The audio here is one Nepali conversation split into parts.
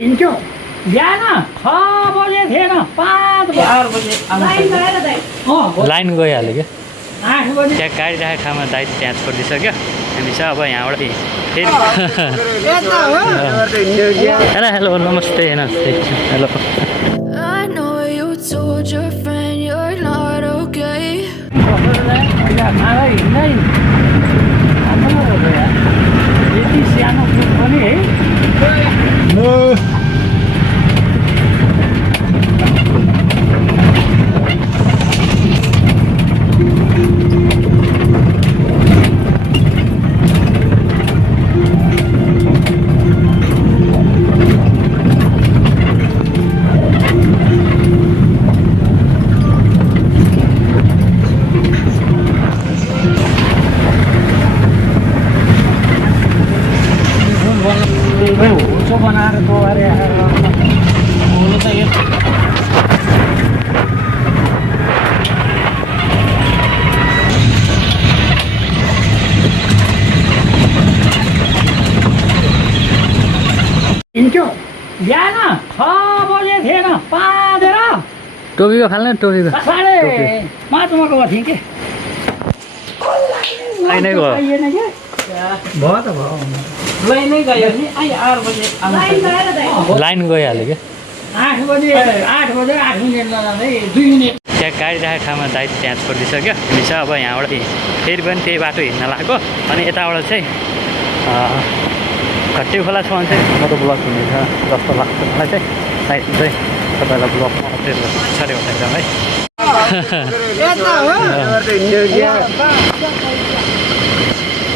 हिँड्छौँ बिहान 6 बजे थिएन 5 बजे लाइन गइहाल्यो क्या 8 बजे त्यहाँ गाडी राखेको ठाउँमा दाइ त्यहाँ छोडिदिइसक्यो हामी चाहिँ अब यहाँबाट फेरि हेलो हेलो नमस्ते नमस्ते hello I know you told your friend you're not okay. यति सानो ग्रुप पनि है उसो बनाएर तो अरे बोल्नु त यो हिँड्छौँ बिहान 6 बजे थिएन 5 टोपीको फाल्ने टोपीको 5:30 गएको थिएँ के आइनै गयो भयो त भयो लाइनै गयो नि 8 बजे लाइन गइहाल्यो क्या 8 बजे 8 मिनट नजाँदै 2 मिनट त्यहाँ गाडी राखेको ठाउँमा दाइ त्यहाँ छोडिदिइसक्यो हामी चाहिँ अब यहाँबाट फेरि पनि त्यही बाटो हिँड्न लागेको अनि यताबाट चाहिँ घट्टी खोला छ भने चाहिँ मोटो ब्लक हुनेछ जस्तो लाग्छ मलाई चाहिँ सायद चाहिँ तपाईँलाई ब्लकमा अपडेट गर्नु पछाडि भन्दैछौँ है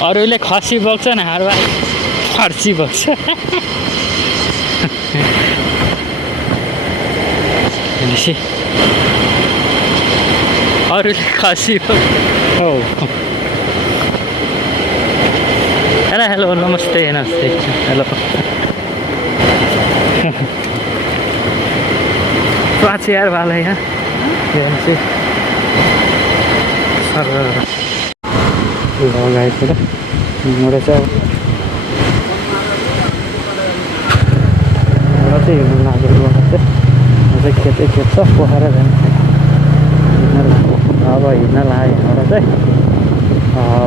अरूले खसी बोक्छन् हारमा फर्सी बोक्छ अरूले खसी हो हेलो हेलो नमस्ते नमस्ते हेलो पाँच यार वाला है यहाँ सर लगाइपुरा मोडो चाहिँ अब चाहिँ हिँड्नु लागेको चाहिँ खेतै खेत छ पोखरा जान्छ अब हिँड्न लाग्यो यहाँबाट चाहिँ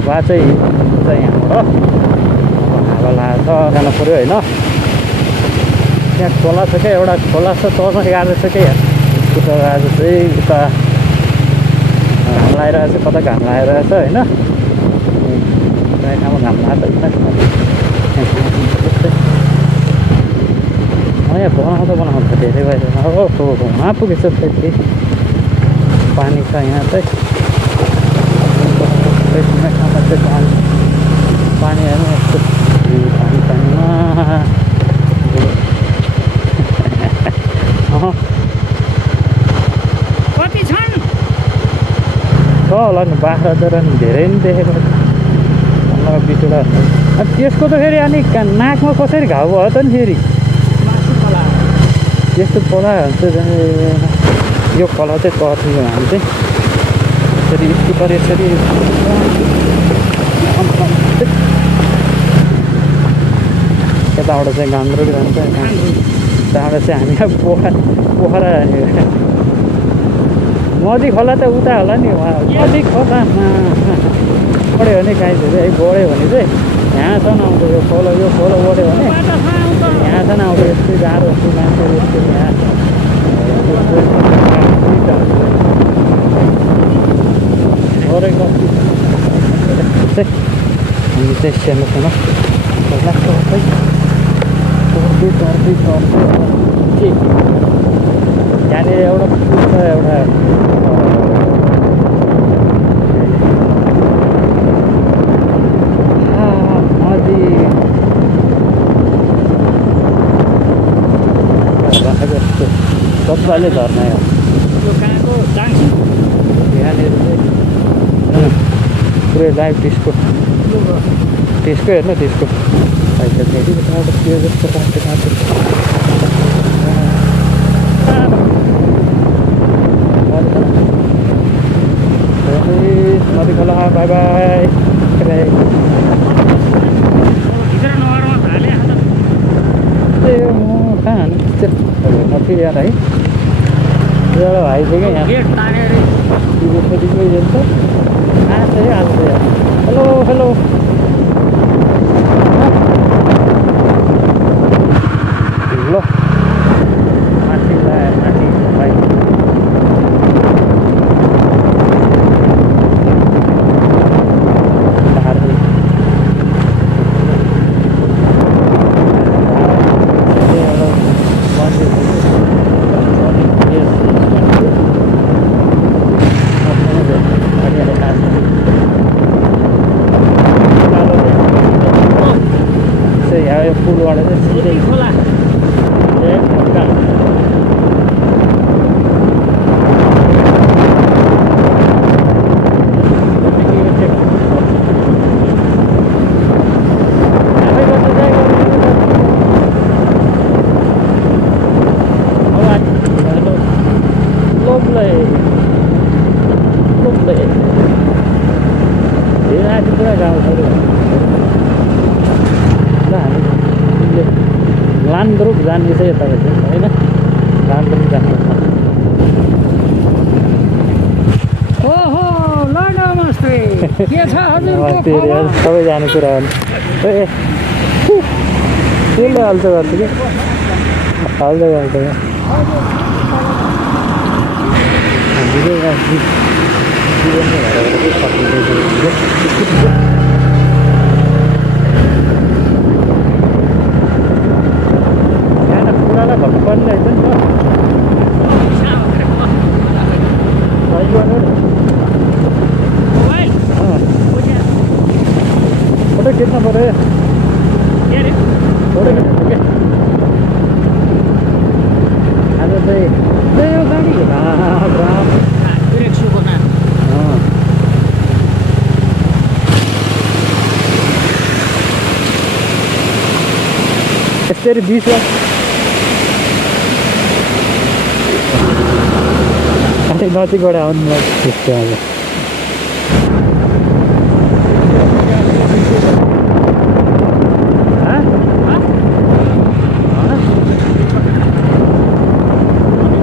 बा चाहिँ यहाँबाट हावा लागेको छ जानु पऱ्यो होइन त्यहाँ खोला छ क्या एउटा खोला छ तलमा गाड्दैछ क्या उता आज चाहिँ उता घाम लगाइरहेछ कता घाम लगाइरहेछ होइन प्रायः ठाउँमा घाम लाग्दैन यहाँ बनाउँदा धेरै भएर अब घुमा पुगेछ त्यति पानी छ यहाँ चाहिँ ठाउँमा चाहिँ पानी हेर्नु यस्तो पानीमा कति छन् छ होला नि बाख्रा तर नि धेरै नि देखेको बिचुडा त्यसको त फेरि अनि नाकमा कसरी घाउ भयो त नि फेरि त्यस्तो खोला हुन्छ यो खोला चाहिँ पर्थ्यो हामी चाहिँ यसरी स्कुटर यसरी यताबाट चाहिँ गान्द्रो जान्छ त्यहाँबाट चाहिँ हामी पोखरा नदी खोला त उता होला नि नदी खोलामा बढ्यो भने काहीँ धेरै बढ्यो भने चाहिँ यहाँसम्म आउँछ यो खोला बढ्यो भने यहाँसम्म आउँछ यस्तै गाह्रो यस्तो मान्छे यस्तो यहाँ हामी चाहिँ सानो सानो यहाँनिर एउटा पुल छ एउटा नदी सबैले झर्ना हो यो कहाँको जाङ्सी यहाँनिर चाहिँ पुरै लाइभ डिस्को हेर्नु डिस्को पैसा धेरै त्यो जस्तो काट्यो नदी खोला बाई बाई भित्र नगरमा हाले कहाँ हाल्नु नफिर यार है एउटा भाइ चाहिँ क्या यहाँ गेट तानेर दिगो जान्छ आछ है आज चाहिँ हेलो हेलो ल माथि लायो माथि भाइ पुलबाट चाहिँ सिधै खोला पुरा गाउँ छोड्यो लान्द्रुप जाने चाहिँ यता होइन लान्द्रुप जाने ओहो ल नमस्ते के छ हजुरको खबर सबै जाने कुरा हो ए त्यसले हाल्छ गर्छ कि हाल्दै गर्छ कुरालाई भक्करले होइन नि फोटो खिच्नु पऱ्यो फोटो खिच्नु क्या आज चाहिँ यो गाडी यसरी 20 अलिक नजिकबाट आउनु त्यस्तो अब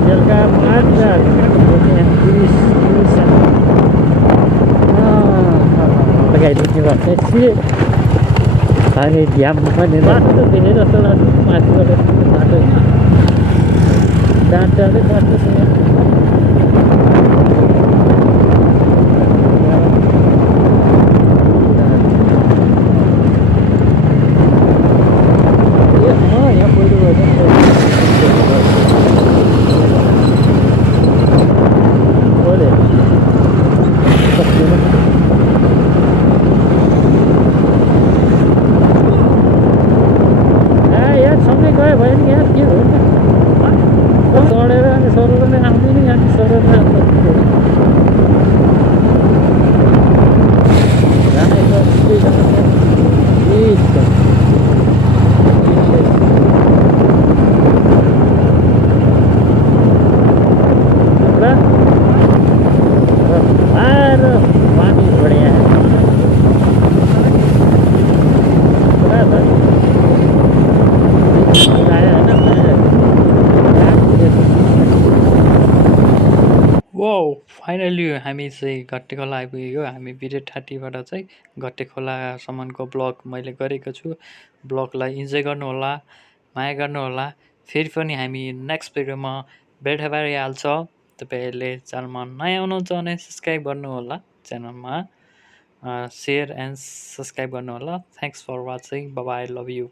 बेलुका 5 लगाइदिने भन्छ हामी ध्यान पनि बाटो त दिने जस्तो लाग्छ माथिबाट बाटो जाँदै बाटो छ यहाँ पहिरो सँगै गयो भयो नि यहाँ के हो चढेर अनि सरेर नै आउँदैन यहाँ सरेर पानी बढिया फाइनली हामी चाहिँ घट्टे खोला आइपुगेको हामी बिरेठाटीबाट चाहिँ घट्टे खोलासम्मको ब्लग मैले गरेको छु ब्लगलाई इन्जोय गर्नुहोला माया गर्नुहोला फेरि पनि हामी नेक्स्ट भिडियोमा भेट भइहाल्छ तपाईँहरूले च्यानलमा नयाँ हुनुहुन्छ भने सब्सक्राइब गर्नुहोला च्यानलमा सेयर एन्ड सब्सक्राइब गर्नुहोला thanks for watching bye bye love you